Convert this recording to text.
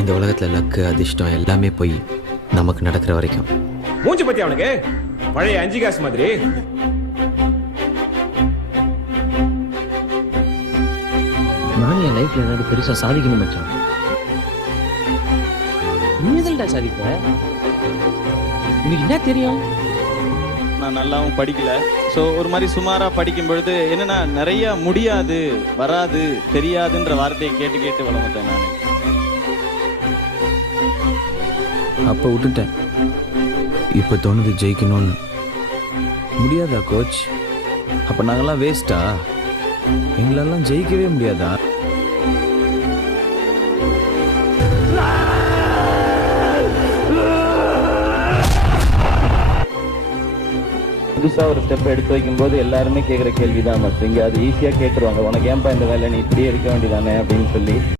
இந்த உலகத்தில் லக்கு அதிர்ஷ்டம் எல்லாமே போய் நமக்கு நடக்கிற வரைக்கும். மூஞ்சி பத்தி அவனுக்கு பழைய 5 காசு மாதிரி. நான் என் லைஃப்ல ஏதாவது பெருசா சாதிக்கணும் மச்சான். நீ எதுலடா சாதிப்ப? உனக்கு என்ன தெரியும்? நான் நல்லாவும் படிக்கல. ஸோ ஒரு மாதிரி சுமாராக படிக்கும் பொழுது என்னன்னா நிறைய முடியாது, வராது, தெரியாதுன்ற வார்த்தையை கேட்டு கேட்டு வளர்ந்துட்டேன் நான். அப்போ விட்டுட்டேன். இப்போ தோணுது ஜெயிக்கணும்னு. முடியாதா கோச்? அப்போ நாங்கள்லாம் வேஸ்ட்டா? எங்களெல்லாம் ஜெயிக்கவே முடியாதா? புதுசாக ஒரு ஸ்டெப் எடுத்து வைக்கும்போது எல்லாருமே கேட்குற கேள்வி தான் மச். இங்கே அது ஈஸியாக கேட்டுருவாங்க, உனக்கு ஏன்பா இந்த வேலை, நீ இப்படியே இருக்க வேண்டியதானே அப்படின்னு சொல்லி.